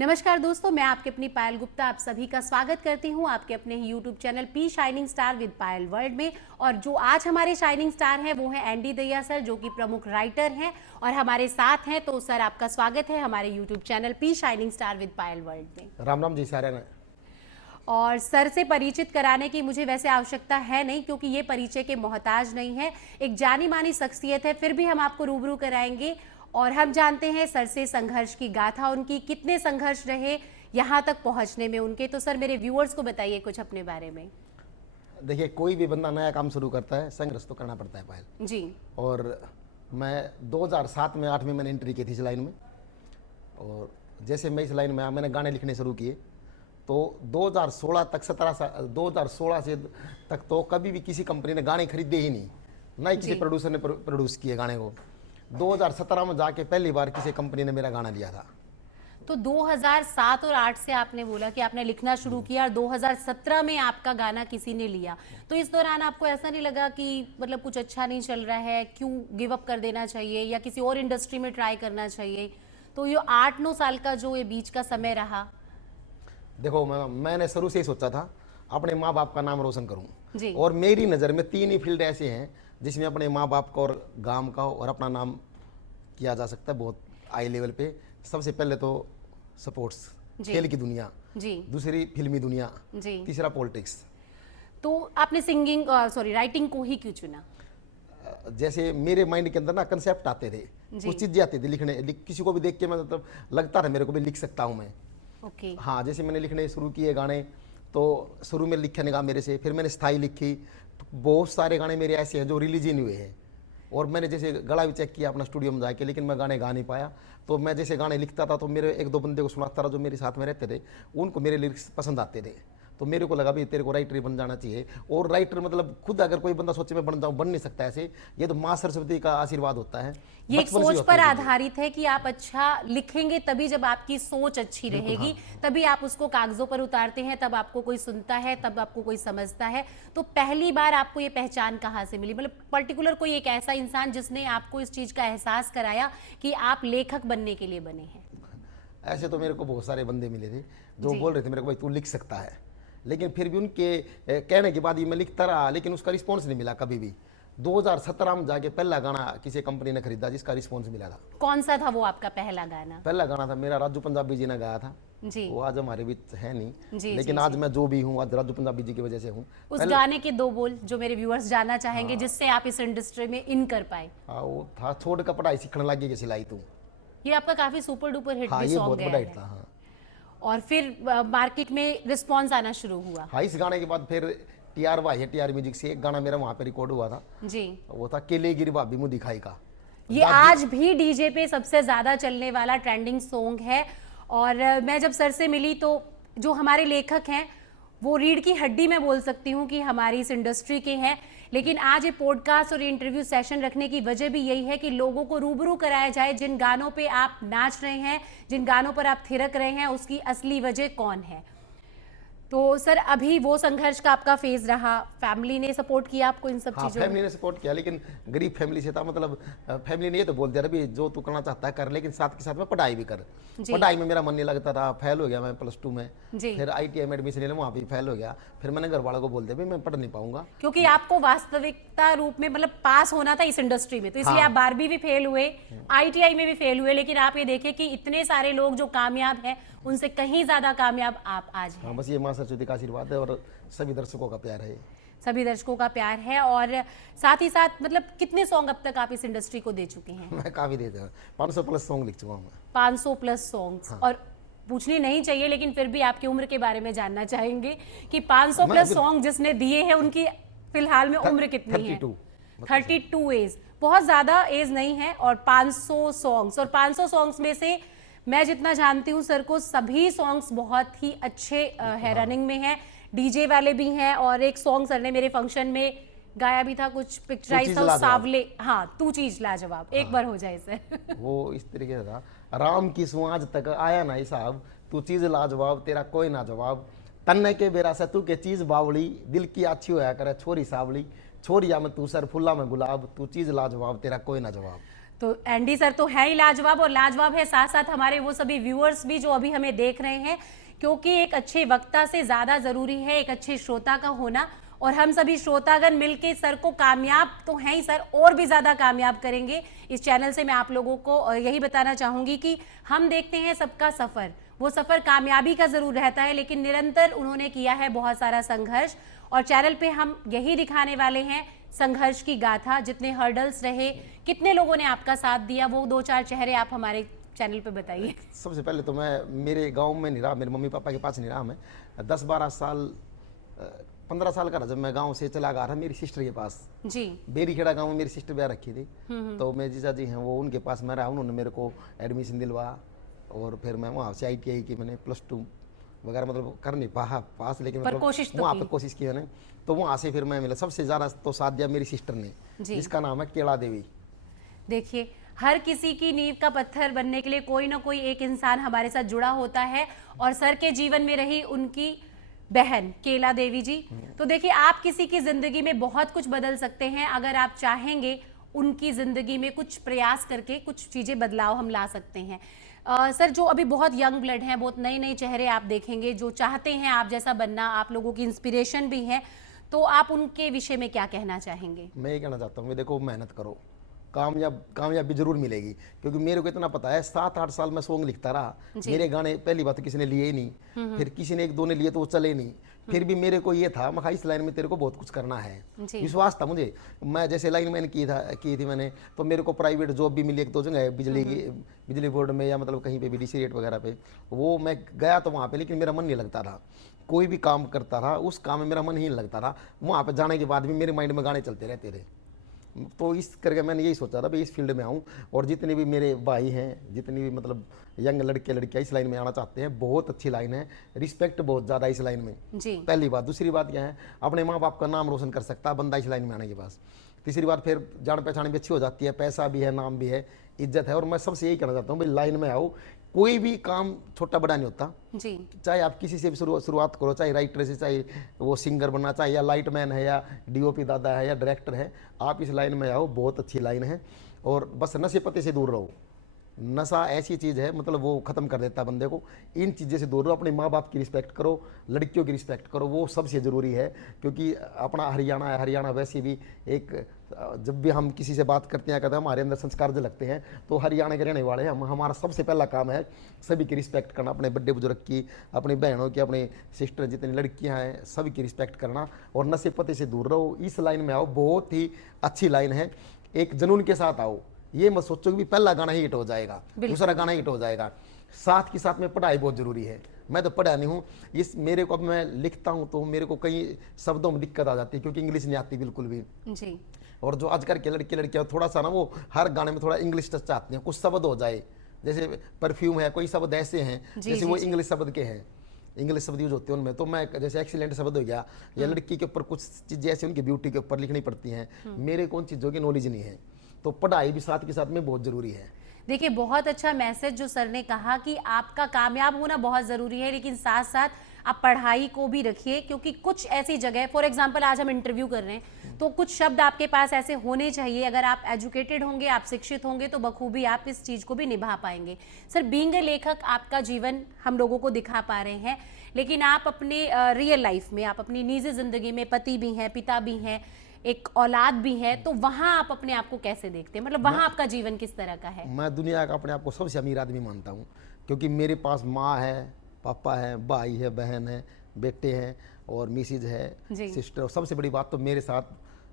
नमस्कार दोस्तों, मैं आपके अपनी पायल गुप्ता आप सभी का स्वागत करती हूं आपके अपने ही YouTube channel P shining star with Payal world में। और जो आज हमारे शाइनिंग स्टार हैं वो हैं एंडी दैया सर, जो कि प्रमुख राइटर हैं और हमारे साथ हैं। तो सर, आपका स्वागत है हमारे YouTube channel P shining star with Payal world में। राम राम जी सारे ने। और सर से परिचित कराने की मुझे वैसे आवश्यकता है नहीं, क्योंकि ये परिचय के मोहताज नहीं है। एक जानी मानी शख्सियत है, फिर भी हम आपको रूबरू कराएंगे। और हम जानते हैं सर से संघर्ष की गाथा उनकी, कितने संघर्ष रहे यहाँ तक पहुँचने में उनके। तो सर, मेरे व्यूअर्स को बताइए कुछ अपने बारे में। देखिए, कोई भी बंदा नया काम शुरू करता है, संघर्ष तो करना पड़ता है पायल जी। और मैं 2007 में 8 में मैंने एंट्री की थी इस लाइन में। और जैसे मैं इस लाइन में आया, मैंने गाने लिखने शुरू किए तो 2016 तक 2016 से तक तो कभी भी किसी कंपनी ने गाने खरीदे ही नहीं, ना ही किसी प्रोड्यूसर ने प्रोड्यूस किए गाने को। 2017 में जाके पहली बार किसी कंपनी ने मेरा गाना लिया था। तो 2007 और 8 से आपने बोला कि आपने लिखना शुरू किया और 2017 में आपका गाना किसी ने लिया। तो इस दौरान आपको ऐसा नहीं लगा कि मतलब कुछ अच्छा नहीं चल रहा है, क्यों गिव अप कर देना चाहिए या किसी और इंडस्ट्री में ट्राई करना चाहिए? तो ये 8-9 साल का जो ये बीच का समय रहा। देखो, मैंने शुरू से ही सोचा था अपने माँ बाप का नाम रोशन करूं। जी। और मेरी नज़र में 3 ही फील्ड ऐसे हैं जिसमें अपने माँ बाप का और गांव का और अपना नाम किया जा सकता है बहुत हाई लेवल पे। सबसे पहले तो स्पोर्ट्स, खेल की दुनिया। जी। दूसरी फिल्मी दुनिया। जी। तीसरा पॉलिटिक्स। तो आपने राइटिंग को ही क्यों चुना? जैसे मेरे माइंड के अंदर ना कंसेप्ट आते थे, कुछ चीज़ें आती थी किसी को भी देख के मैं मतलब लगता था मेरे को भी लिख सकता हूँ मैं। ओके। हाँ, जैसे मैंने लिखने शुरू किए गाने तो शुरू में लिखने का मेरे से, फिर मैंने स्थाई लिखी। बहुत सारे गाने मेरे ऐसे हैं जो रिलीज ही नहीं हुए हैं। और मैंने जैसे गला भी चेक किया अपना स्टूडियो में जाके, लेकिन मैं गाने गा नहीं पाया। तो मैं जैसे गाने लिखता था तो मेरे 1-2 बंदे को सुनाता रहा जो मेरे साथ में रहते थे, उनको मेरे लिरिक्स पसंद आते थे। तो मेरे को लगा भी तेरे को राइटर बन जाना चाहिए। और राइटर मतलब खुद अगर कोई बंदा सोचे मैं बन जाऊँ, बन नहीं सकता ऐसे। ये तो माँ सरस्वती का आशीर्वाद होता है। ये एक बचपन से ही सोच होता पर है। आधारित है कि आप अच्छा लिखेंगे तभी, जब आपकी सोच अच्छी रहेगी तभी आप उसको कागजों पर उतारते हैं, तब आपको कोई सुनता है, तब आपको कोई समझता है। तो पहली बार आपको ये पहचान कहाँ से मिली? मतलब पर्टिकुलर कोई एक ऐसा इंसान जिसने आपको इस चीज का एहसास कराया कि आप लेखक बनने के लिए बने हैं? ऐसे तो मेरे को बहुत सारे बंदे मिले थे जो जी। बोल रहे थे मेरे को भाई तू लिख सकता है, लेकिन फिर भी उनके कहने के बाद ही मैं लिखता रहा, लेकिन उसका रिस्पॉन्स नहीं मिला कभी भी। 2017 में जाके पहला गाना किसी कंपनी ने खरीदा जिसका रिस्पॉन्स मिला था। कौन सा था वो आपका पहला गाना? पहला गाना था मेरा, राजू पंजाबी जी ने गाया था। जी। वो आज हमारे बीच है नहीं, जी। लेकिन जी। आज मैं जो भी हूँ आज राजू पंजाबी जी की वजह से हूँ। उस गाने के 2 बोल जो मेरे व्यूअर्स जानना चाहेंगे, जिससे आप इस इंडस्ट्री में इन कर पाए। हाँ, वो था छोड़ का पढ़ाई सीखने लगी कि सिलाई तू। ये आपका काफी सुपर डुपर हिट हाँ, भी ये सॉन्ग बहुत गया बड़ा है। हिट था। हाँ और फिर मार्केट में रिस्पांस आना शुरू हुआ। हाँ, इस गाने के बाद फिर टीआर वाई है, टीआर म्यूजिक से एक गाना मेरा वहाँ पे रिकॉर्ड हुआ था। जी। वो था केले गिरी भाभी मुँह दिखाई का। ये आज भी डीजे पे सबसे ज्यादा चलने वाला ट्रेंडिंग सॉन्ग है। और मैं जब सर से मिली तो जो हमारे लेखक हैं वो रीढ़ की हड्डी में बोल सकती हूँ कि हमारी इस इंडस्ट्री के हैं। लेकिन आज ये पॉडकास्ट और इंटरव्यू सेशन रखने की वजह भी यही है कि लोगों को रूबरू कराया जाए, जिन गानों पे आप नाच रहे हैं, जिन गानों पर आप थिरक रहे हैं, उसकी असली वजह कौन है। तो सर, अभी वो संघर्ष का आपका फेज रहा, फैमिली ने सपोर्ट किया आपको इन सब हाँ, चीजों फैमिली ने सपोर्ट किया, लेकिन गरीब फैमिली से था। मतलब फैमिली ने ये तो बोल दिया रवि जो तू करना चाहता है कर, लेकिन साथ के साथ में पढ़ाई भी कर। पढ़ाई में मेरा मन नहीं लगता था, फेल हो गया मैं +2 में। जी। फिर ITI में एडमिशन लिया, वहाँ भी फेल हो गया। फिर मैंने घर वालों को बोल दिया भाई मैं पढ़ नहीं पाऊंगा, क्योंकि आपको वास्तविकता रूप में मतलब पास होना था इस इंडस्ट्री में, तो इसलिए आप 12वीं भी फेल हुए, ITI में भी फेल हुए। लेकिन आप ये देखें कि इतने सारे लोग जो कामयाब हैं उनसे कहीं ज्यादा कामयाब आप आज हैं। हाँ, बस ये माँ सरस्वती का आशीर्वाद है और सभी दर्शकों का प्यार है। सभी दर्शकों का प्यार है। और साथ ही साथ मतलब कितने सॉन्ग अब तक आप इस इंडस्ट्री को दे चुके हैं? मैं काफी देता हूँ, 500+ सॉन्ग लिख चुका हूँ मैं। 500+ सॉन्ग्स। और पूछनी नहीं चाहिए, लेकिन फिर भी आपकी उम्र के बारे में जानना चाहेंगे कि 500+ सॉन्ग जिसने दिए हैं उनकी फिलहाल में उम्र कितनी है? 32 एज, बहुत ज्यादा एज नहीं है। और 500 सॉन्ग्स, और 500 सॉन्ग्स में से मैं जितना जानती हूँ सर को, सभी सॉन्ग्स बहुत ही अच्छे है, रनिंग में है, डीजे वाले भी हैं। और एक सॉन्ग सर ने मेरे फंक्शन में गाया भी था, कुछ पिक्चराइज था, सावले। हाँ, तू चीज लाजवाब। एक बार हो जाए सर। वो इस तरीके से था, राम की सुआज तक आया ना हिसाब, तू चीज लाजवाब तेरा कोई ना जवाब, तन्ने के बेरा से तू के चीज बावली, दिल की अच्छी होया करे छोरी सावली, छोरिया में तू सर फुल्ला में गुलाब, तू चीज लाजवाब तेरा कोई ना जवाब। तो एंडी सर तो है ही लाजवाब, और लाजवाब है साथ साथ हमारे वो सभी व्यूअर्स भी जो अभी हमें देख रहे हैं, क्योंकि एक अच्छे वक्ता से ज्यादा जरूरी है एक अच्छे श्रोता का होना। और हम सभी श्रोतागण मिलके सर को कामयाब तो हैं ही सर, और भी ज्यादा कामयाब करेंगे। इस चैनल से मैं आप लोगों को यही बताना चाहूंगी कि हम देखते हैं सबका सफर, वो सफर कामयाबी का जरूर रहता है, लेकिन निरंतर उन्होंने किया है बहुत सारा संघर्ष, और चैनल पे हम यही दिखाने वाले हैं संघर्ष की गाथा। जितने हर्डल्स रहे, कितने लोगों ने आपका साथ दिया, वो 2-4 चेहरे आप हमारे चैनल पे बताइए। सबसे पहले तो मैं मेरे गांव में नहीं रहा, मेरे मम्मी पापा के पास नहीं रहा। मैं 10-12 साल 15 साल का था जब मैं गांव से चला गया था मेरी सिस्टर के पास जी। बेरीखेड़ा गांव में मेरी सिस्टर ब्याह रखी थी। तो मेरे जीजा जी हैं वो, उनके पास मैं रहा, उन्होंने मेरे को एडमिशन दिलवा, और फिर मैं वहाँ से ITI की मैंने +2 वगैरह मतलब कर नहीं पाया पास, लेकिन मतलब वहाँ पर कोशिश की मैंने। तो वहाँ से फिर मैं मिला, सबसे ज़्यादा तो साथ दिया मेरी सिस्टर ने, जिसका नाम है केला देवी। देखिए, हर किसी की नींव का पत्थर बनने के लिए कोई ना कोई एक इंसान हमारे साथ जुड़ा होता है, और सर के जीवन में रही उनकी बहन केला देवी जी। तो देखिए, आप किसी की जिंदगी में बहुत कुछ बदल सकते हैं अगर आप चाहेंगे। उनकी जिंदगी में कुछ प्रयास करके कुछ चीजें बदलाव हम ला सकते हैं। सर, जो अभी बहुत यंग ब्लड हैं, बहुत नए नए चेहरे आप देखेंगे जो चाहते हैं आप जैसा बनना, आप लोगों की इंस्पिरेशन भी है, तो आप उनके विषय में क्या कहना चाहेंगे? मैं ये कहना चाहता हूँ, देखो मेहनत करो, कामयाबी जरूर मिलेगी। क्योंकि मेरे को इतना पता है, 7-8 साल मैं सॉन्ग लिखता रहा, मेरे गाने पहली बात तो किसी ने लिए ही नहीं, फिर किसी ने 1-2 ने लिए तो वो चले नहीं। फिर भी मेरे को ये था, मैं इस लाइन में तेरे को बहुत कुछ करना है, विश्वास था मुझे। मैं जैसे लाइन मैन की थी मैंने, तो मेरे को प्राइवेट जॉब भी मिली 1-2 जगह, बिजली बोर्ड में या मतलब कहीं पे भी DC रेट वगैरह पे, वो मैं गया तो वहाँ पे, लेकिन मेरा मन नहीं लगता था। कोई भी काम करता रहा, उस काम में मेरा मन ही नहीं लगता था। वहाँ पे जाने के बाद भी मेरे माइंड में गाने चलते रहते थे। तो इस करके मैंने यही सोचा था भाई इस फील्ड में आऊँ, और जितने भी मेरे भाई हैं, जितने भी मतलब यंग लड़के लड़कियाँ इस लाइन में आना चाहते हैं, बहुत अच्छी लाइन है, रिस्पेक्ट बहुत ज़्यादा इस लाइन में जी। पहली बात। दूसरी बात क्या है, अपने माँ बाप का नाम रोशन कर सकता है बंदा इस लाइन में आने के बाद। तीसरी बात, फिर जान पहचान भी अच्छी हो जाती है, पैसा भी है, नाम भी है, इज्जत है। और मैं सबसे यही कहना चाहता हूँ भाई लाइन में आओ, कोई भी काम छोटा बड़ा नहीं होता जी। चाहे आप किसी से भी शुरुआत करो, चाहे राइटर से, चाहे वो सिंगर बनना, चाहे या लाइटमैन है, या DOP दादा है, या डायरेक्टर है, आप इस लाइन में आओ, बहुत अच्छी लाइन है। और बस नशे पत्ते से दूर रहो। नशा ऐसी चीज़ है, मतलब वो ख़त्म कर देता है बंदे को। इन चीज़ों से दूर रहो, अपने माँ बाप की रिस्पेक्ट करो, लड़कियों की रिस्पेक्ट करो, वो सबसे ज़रूरी है। क्योंकि अपना हरियाणा है, हरियाणा वैसे भी एक, जब भी हम किसी से बात करते हैं, कहते हैं हमारे अंदर संस्कार जो लगते हैं, तो हरियाणा के रहने वाले हैं हम। हमारा सबसे पहला काम है सभी की रिस्पेक्ट करना, अपने बड़े बुजुर्ग की, अपनी बहनों की, अपनी सिस्टर जितनी लड़कियां हैं सभी की रिस्पेक्ट करना, और नशे पते से दूर रहो। इस लाइन में आओ, बहुत ही अच्छी लाइन है, एक जुनून के साथ आओ। ये मत सोचो कि पहला गाना ही हिट हो जाएगा, दूसरा गाना हिट हो जाएगा। साथ के साथ में पढ़ाई बहुत जरूरी है। मैं तो पढ़ा नहीं हूँ, इस मेरे को अब मैं लिखता हूँ तो मेरे को कई शब्दों में दिक्कत आ जाती है, क्योंकि इंग्लिश नहीं आती बिल्कुल भी जी। और जो आजकल के लड़के लड़कियां थोड़ा सा ना, वो हर गाने में थोड़ा इंग्लिश टच चाहते हैं, कुछ शब्द हो जाए, जैसे परफ्यूम है, कोई शब्द ऐसे हैं जैसे वो इंग्लिश शब्द के हैं, इंग्लिश शब्द यूज होते हैं उनमें। तो मैं जैसे एक्सीलेंट शब्द हो गया, या लड़की के ऊपर कुछ चीजें ऐसी उनकी ब्यूटी के ऊपर लिखनी पड़ती हैं, मेरे को उन चीज़ों की नॉलेज नहीं है। तो पढ़ाई भी साथ के साथ में बहुत जरूरी है। देखिए, बहुत अच्छा मैसेज जो सर ने कहा कि आपका कामयाब होना बहुत ज़रूरी है, लेकिन साथ साथ आप पढ़ाई को भी रखिए, क्योंकि कुछ ऐसी जगह, फॉर एग्जांपल आज हम इंटरव्यू कर रहे हैं, तो कुछ शब्द आपके पास ऐसे होने चाहिए, अगर आप एजुकेटेड होंगे, आप शिक्षित होंगे, तो बखूबी आप इस चीज़ को भी निभा पाएंगे। सर, बीइंग ए लेखक, आपका जीवन हम लोगों को दिखा पा रहे हैं, लेकिन आप अपने रियल लाइफ में, आप अपनी निजी ज़िंदगी में पति भी हैं, पिता भी हैं, एक औलाद भी है, तो वहां आप अपने आप को कैसे देखते हैं? मतलब वहां आपका जीवन किस तरह का है? मैं दुनिया का अपने आप को सबसे अमीर आदमी मानता हूँ, क्योंकि मेरे पास माँ है, पापा है, भाई है, बहन है, बेटे हैं, और मिसेज है, सिस्टर। सबसे बड़ी बात तो मेरे साथ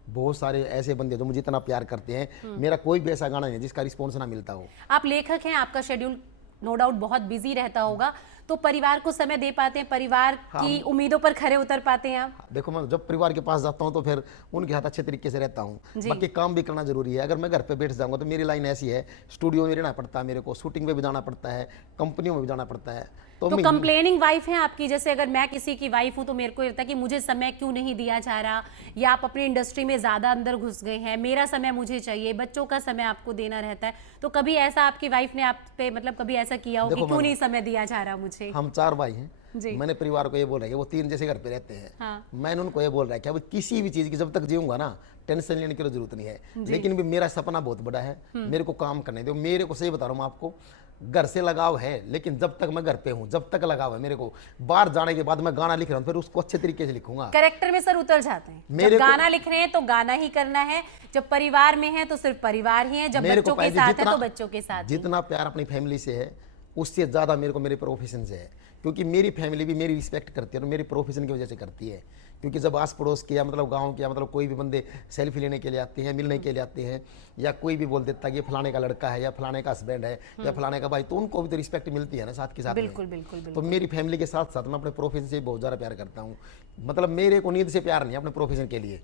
बहुत सारे ऐसे बंदे जो मुझे इतना प्यार करते हैं। मेरा कोई भी ऐसा गाना नहीं जिसका रिस्पॉन्स ना मिलता हो। आप लेखक हैं, आपका शेड्यूल नो डाउट बहुत बिजी रहता होगा, तो परिवार को समय दे पाते हैं, परिवार की उम्मीदों पर खरे उतर पाते हैं आप? देखो, मैं जब परिवार के पास जाता हूँ तो फिर उनके साथ अच्छे तरीके से रहता हूँ। बाकी काम भी करना जरूरी है। अगर मैं घर पे बैठ जाऊंगा तो मेरी लाइन ऐसी है, स्टूडियो में रहना पड़ता है, मेरे को शूटिंग में भी जाना पड़ता है, कंपनियों में भी जाना पड़ता है। तो कंप्लेनिंग वाइफ है आपकी? जैसे अगर मैं किसी की वाइफ हूं तो मेरे को लगता है कि मुझे समय क्यों नहीं दिया जा रहा, या आप अपनी इंडस्ट्री में ज्यादा अंदर घुस गए हैं, मेरा समय मुझे चाहिए, बच्चों का समय आपको देना रहता है, तो कभी ऐसा आपकी वाइफ ने आप पे मतलब कभी ऐसा किया हो कि क्यों नहीं समय दिया जा रहा मुझे? जी। हम 4 भाई हैं। जी। मैंने परिवार को ये बोल रहा है कि वो 3 जैसे घर पे रहते हैं। हाँ। मैंने उनको ये बोल रहा है कि अब किसी भी चीज़ की जब तक जीऊंगा ना, टेंशन लेने की तो जरूरत नहीं है। लेकिन भी मेरा सपना बहुत बड़ा है, मेरे को काम करने दो। मेरे को सही बता रहा हूँ मैं आपको, घर से लगाव है, लेकिन जब तक मैं घर पे हूँ, जब तक लगाव है मेरे को, बाहर जाने के बाद मैं गाना लिख रहा हूँ, फिर उसको अच्छे तरीके से लिखूंगा। कैरेक्टर में सर उतर जाते हैं। मेरे जब को- गाना लिख रहे हैं तो गाना ही करना है, जब परिवार में है तो सिर्फ परिवार ही है, जब मेरे को बच्चों के पाएगी साथ है तो बच्चों के साथ ही। जितना प्यार अपनी फैमिली से है, उससे ज़्यादा मेरे को मेरे प्रोफेशन से है। क्योंकि मेरी फैमिली भी मेरी रिस्पेक्ट करती है और मेरी प्रोफेशन की वजह से करती है। क्योंकि जब आस पड़ोस के या मतलब गांव के या मतलब कोई भी बंदे सेल्फी लेने के लिए आते हैं, मिलने के लिए आते हैं, या कोई भी बोल देता है कि ये फलाने का लड़का है या फलाने का हस्बैंड है या फलाने का भाई, तो उनको भी तो रिस्पेक्ट मिलती है ना साथ के साथ में। बिल्कुल बिल्कुल तो बिल्कुल। मेरी फैमिली के साथ साथ मैं अपने प्रोफेशन से बहुत ज़्यादा प्यार करता हूँ। मतलब मेरे को नींद से प्यार नहीं है अपने प्रोफेशन के लिए।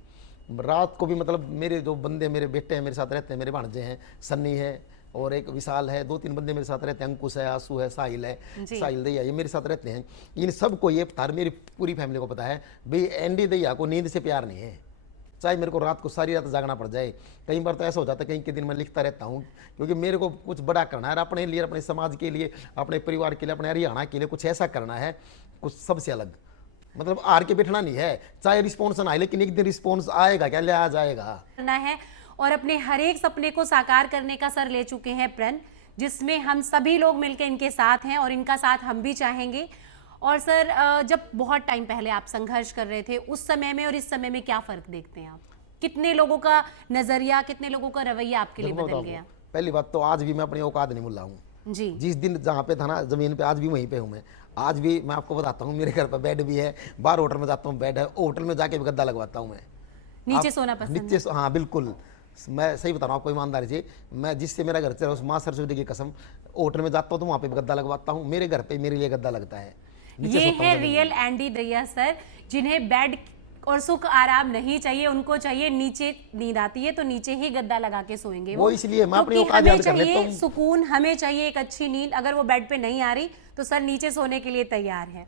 रात को भी मतलब मेरे जो बंदे मेरे बेटे हैं मेरे साथ रहते हैं, मेरे भांजे हैं, सन्नी है और एक विशाल है, 2-3 बंदे मेरे साथ रहते हैं, अंकुश है, आंसू है, साहिल है, साहिल दैया, ये मेरे साथ रहते हैं। इन सबको ये पता है, मेरी पूरी फैमिली को पता है भाई एंडी दैया को नींद से प्यार नहीं है। चाहे मेरे को रात को सारी रात जागना पड़ जाए, कई बार तो ऐसा हो जाता है, कहीं के दिन मैं लिखता रहता हूँ, क्योंकि मेरे को कुछ बड़ा करना है अपने लिए, अपने समाज के लिए, अपने परिवार के लिए, अपने हरियाणा के लिए कुछ ऐसा करना है, कुछ सबसे अलग। मतलब हार के बैठना नहीं है, चाहे रिस्पॉन्स ना आए, लेकिन एक दिन रिस्पॉन्स आएगा, क्या ले आ जाएगा करना है। और अपने हर एक सपने को साकार करने का सर ले चुके हैं प्रण, जिसमें हम सभी लोग मिलकर इनके साथ हैं और इनका साथ हम भी चाहेंगे। और सर जब बहुत टाइम पहले आप संघर्ष कर रहे थे, उस समय में और इस समय में क्या फर्क देखते हैं आप? कितने लोगों का नजरिया, कितने लोगों का रवैया आपके लिए देखो मैं बदल बताऊं, गया? पहली बात तो आज भी मैं अपनी औकात नहीं भूला हूँ। जी जिस दिन जहाँ पे था ना जमीन पे, आज भी वहीं पे हूँ मैं। आज भी मैं आपको बताता हूँ, मेरे घर पर बेड भी है, बाहर होटल में जाता हूँ बेड है, होटल में जाके भी गद्दा लगवाता हूँ मैं। नीचे आप- सोना पसंद नीचे हाँ बिल्कुल, मैं सही बता रहा हूँ आपको ईमानदारी से। मैं जिससे मेरा घर चला उस माँ सरस्वती की कसम, होटल में जाता हूँ तो वहाँ पे भी गद्दा लगवाता हूँ, मेरे घर पे मेरे लिए गद्दा लगता है। नीचे ये सोता हूँ है जमीन रियल में। एंडी दैया सर, जिन्हें बेड और सुख आराम नहीं चाहिए, उनको चाहिए नीचे। नींद आती है तो नीचे ही गद्दा लगा के सोएंगे वो इसलिए मैं अपनी क्योंकि औकात हमें याद कर लेता चाहिए हूँ। सुकून, हमें चाहिए एक अच्छी नींद। अगर वो बेड पे नहीं आ रही तो सर नीचे सोने के लिए तैयार है।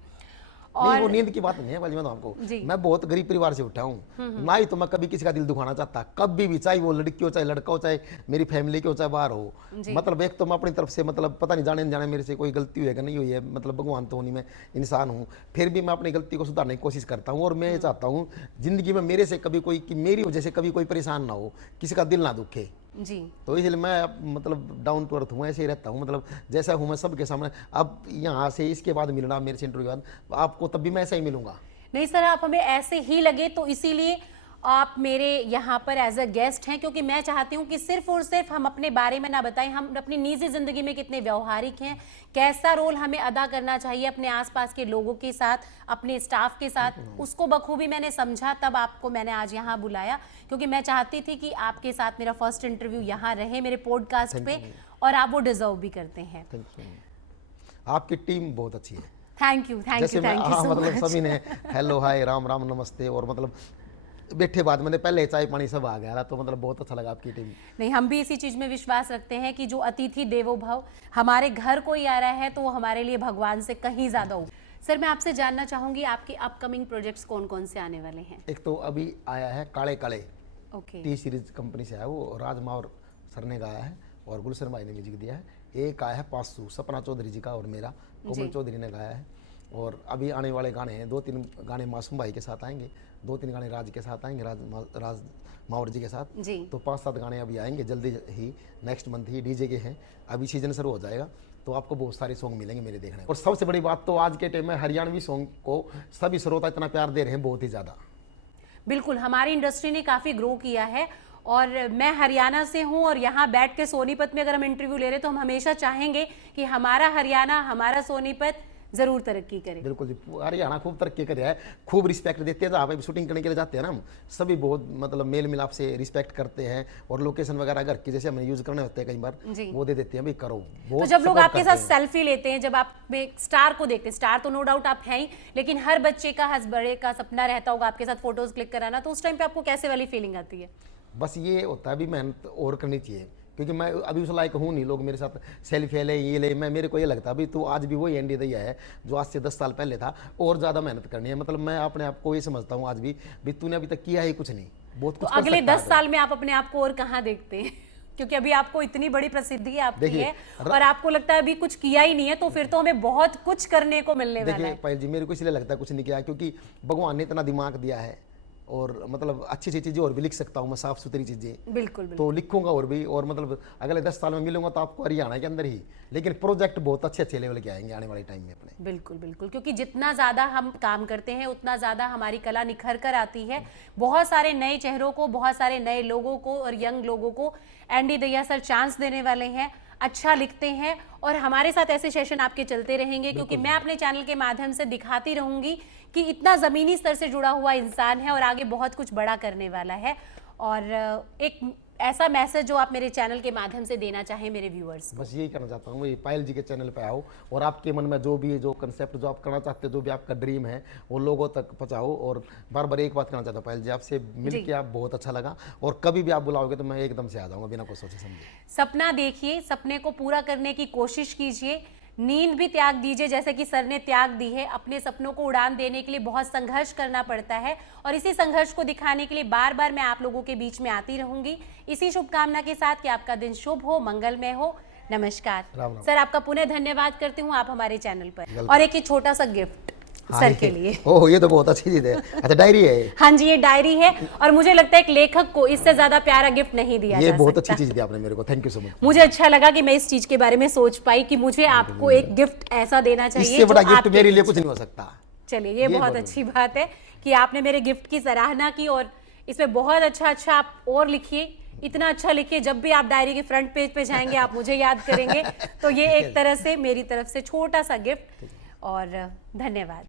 नहीं वो और नींद की बात नहीं है वाली, मैं तो आपको, जी। मैं बहुत गरीब परिवार से उठा हूँ ना, ही तो मैं कभी किसी का दिल दुखाना चाहता, कभी भी, चाहे वो लड़की हो, चाहे लड़का हो, चाहे मेरी फैमिली के हो, चाहे बाहर हो। मतलब एक तो मैं अपनी तरफ से मतलब पता नहीं जाने न जाने मेरे से कोई गलती हुई है कि नहीं हुई है, मतलब भगवान तो नहीं, मैं इंसान हूँ, फिर भी मैं अपनी गलती को सुधारने की कोशिश करता हूँ। और मैं ये चाहता हूँ जिंदगी में मेरे से कभी कोई, कि मेरी वजह से कभी कोई परेशान ना हो, किसी का दिल ना दुखे। जी तो इसलिए मैं मतलब डाउन टू अर्थ हूँ, ऐसे ही रहता हूँ, मतलब जैसा हूँ मैं सबके सामने। अब यहाँ से इसके बाद मिलना मेरे से इंटरव्यू बाद, आपको तब भी मैं ऐसा ही मिलूंगा। नहीं सर, आप हमें ऐसे ही लगे तो इसीलिए आप मेरे यहाँ पर एज अ गेस्ट हैं, क्योंकि मैं चाहती हूँ कि सिर्फ और सिर्फ हम अपने बारे में ना बताएं, हम अपनी निजी जिंदगी में कितने व्यवहारिक हैं, कैसा रोल हमें अदा करना चाहिए अपने आसपास के लोगों के साथ, अपने स्टाफ के साथ, उसको बखूबी मैंने समझा। तब आपको मैंने आज यहाँ बुलाया, क्योंकि मैं चाहती थी कि आपके साथ मेरा फर्स्ट इंटरव्यू यहाँ रहे मेरे पॉडकास्ट पे, और आप वो डिजर्व भी करते हैं। Thank you. आपकी टीम बहुत अच्छी है। थैंक यू थैंक जैसे यू मैं थैंक यू सो मतलब मच। सभी ने हेलो हाय राम राम नमस्ते, और मतलब बैठे बाद मैंने पहले चाय पानी सब आ गया था, तो मतलब बहुत अच्छा लगा आपकी टीम। नहीं, हम भी इसी चीज में विश्वास रखते हैं कि जो अतिथि देवो भव, हमारे घर कोई आ रहा है तो वो हमारे लिए भगवान से कहीं ज्यादा हो। सर मैं आपसे जानना चाहूंगी आपके अपकमिंग प्रोजेक्ट्स कौन कौन से आने वाले हैं? एक तो अभी आया है काले काले, ओके टी सीरीज कंपनी से आया, वो राजमावर सर ने गाया है और गुलशन भाई ने म्यूजिक दिया है। एक आया है पासू, सपना चौधरी जी का और मेरा, कोमल चौधरी ने गाया है। और अभी आने वाले गाने हैं, 2-3 गाने मासूम भाई के साथ आएंगे, 2-3 गाने राज के साथ आएंगे, राज मावर जी के साथ। जी तो 5-7 गाने अभी आएंगे जल्दी ही, नेक्स्ट मंथ ही डीजे के हैं। अभी सीजन शुरू हो जाएगा तो आपको बहुत सारे सॉन्ग मिलेंगे मेरे देखने को। और सबसे बड़ी बात तो आज के टाइम में हरियाणवी सॉन्ग को सभी श्रोता इतना प्यार दे रहे हैं, बहुत ही ज़्यादा। बिल्कुल, हमारी इंडस्ट्री ने काफी ग्रो किया है। और मैं हरियाणा से हूं और यहाँ बैठ के सोनीपत में अगर हम इंटरव्यू ले रहे तो हम हमेशा चाहेंगे कि हमारा हरियाणा, हमारा सोनीपत जरूर तरक्की करे। बिल्कुल जी, हरियाणा खूब तरक्की कर रहा है, खूब रिस्पेक्ट देते हैं। जहाँ पे शूटिंग करने के लिए जाते हैं ना हम, सभी बहुत मतलब मेल मिलाप से रिस्पेक्ट करते हैं, और लोकेशन वगैरह घर की जैसे हमें यूज करने होते हैं कई बार, जी। वो दे देते हैं भाई करो। तो बहुत जब लोग support आपके करते साथ हैं। सेल्फी लेते हैं, जब आप एक स्टार को देखते हैं, स्टार तो नो डाउट आप हैं ही, लेकिन हर बच्चे का, हर बड़े का सपना रहता होगा आपके साथ फोटोज क्लिक कराना, तो उस टाइम पे आपको कैसे वाली फीलिंग आती है? बस ये होता है भी मेहनत और करनी चाहिए, क्योंकि मैं अभी उस लायक हूँ नहीं, लोग मेरे साथ सेल्फी ले ये ले, मैं मेरे को ये लगता है अभी तो आज भी वही एंडी दैया है जो आज से 10 साल पहले था, और ज़्यादा मेहनत करनी है। मतलब मैं अपने आप को ये समझता हूँ आज भी तूने अभी तक किया ही कुछ नहीं, बहुत तो कुछ कर अगले सकता है 10 साल में आप अपने आप को और कहाँ देखते हैं? क्योंकि अभी आपको इतनी बड़ी प्रसिद्धि आपकी देखिए, है और आपको लगता है अभी कुछ किया ही नहीं है, तो फिर तो हमें बहुत कुछ करने को मिलने वाला देखिए है। पायल जी, मेरे को इसलिए लगता है कुछ नहीं किया, क्योंकि भगवान ने इतना दिमाग दिया है और मतलब अच्छी अच्छी चीज़ें और भी लिख सकता हूँ मैं, साफ सुथरी चीज़ें बिल्कुल बिल्कुल तो लिखूंगा और भी, और मतलब अगले 10 साल में मिलूंगा तो आपको हरियाणा के अंदर ही, लेकिन प्रोजेक्ट बहुत अच्छे अच्छे लेवल के आएंगे आने वाले टाइम में अपने। बिल्कुल बिल्कुल, क्योंकि जितना ज़्यादा हम काम करते हैं उतना ज़्यादा हमारी कला निखर कर आती है। बहुत सारे नए चेहरों को, बहुत सारे नए लोगों को और यंग लोगों को एनडी दहिया सर चांस देने वाले हैं, अच्छा लिखते हैं और हमारे साथ ऐसे सेशन आपके चलते रहेंगे, क्योंकि मैं अपने चैनल के माध्यम से दिखाती रहूंगी कि इतना ज़मीनी स्तर से जुड़ा हुआ इंसान है और आगे बहुत कुछ बड़ा करने वाला है। और एक ऐसा मैसेज जो आप मेरे चैनल के माध्यम से देना चाहें मेरे व्यूअर्स को। बस यही करना चाहता हूँ, ये पायल जी के चैनल पे आओ और आपके मन में जो भी है, जो कंसेप्ट जो आप करना चाहते हो, जो भी आपका ड्रीम है, वो लोगों तक पहुँचाओ। और बार बार एक बात कहना चाहता हूँ पायल जी, आपसे मिल के आप बहुत अच्छा लगा, और कभी भी आप बुलाओगे तो मैं एकदम से आ जाऊँगा बिना कुछ सोचे समझे। सपना देखिए, सपने को पूरा करने की कोशिश कीजिए, नींद भी त्याग दीजिए जैसे कि सर ने त्याग दी है। अपने सपनों को उड़ान देने के लिए बहुत संघर्ष करना पड़ता है और इसी संघर्ष को दिखाने के लिए बार बार मैं आप लोगों के बीच में आती रहूंगी, इसी शुभकामना के साथ कि आपका दिन शुभ हो, मंगलमय हो। नमस्कार। राम राम। सर आपका पुनः धन्यवाद करती हूँ, आप हमारे चैनल पर। और एक ये छोटा सा गिफ्ट सर के लिए। ओह, ये तो बहुत अच्छी चीज है। अच्छा, डायरी है? हाँ जी, ये डायरी है और मुझे लगता है एक लेखक को इससे ज्यादा प्यारा गिफ्ट नहीं दिया ये जा बहुत सकता। अच्छी चीज दी आपने मेरे को, थैंक यू सो मच। मुझे अच्छा लगा कि मैं इस चीज के बारे में सोच पाई कि मुझे आपको एक गिफ्ट ऐसा देना चाहिए इससे बड़ा जो गिफ्ट आपके मेरे लिए कुछ नहीं हो सकता। चलिए, ये बहुत अच्छी बात है कि आपने मेरे गिफ्ट की सराहना की और इसमें बहुत अच्छा आप और लिखिए, इतना अच्छा लिखिए, जब भी आप डायरी के फ्रंट पेज पे जाएंगे आप मुझे याद करेंगे। तो ये एक तरह से मेरी तरफ से छोटा सा गिफ्ट और धन्यवाद।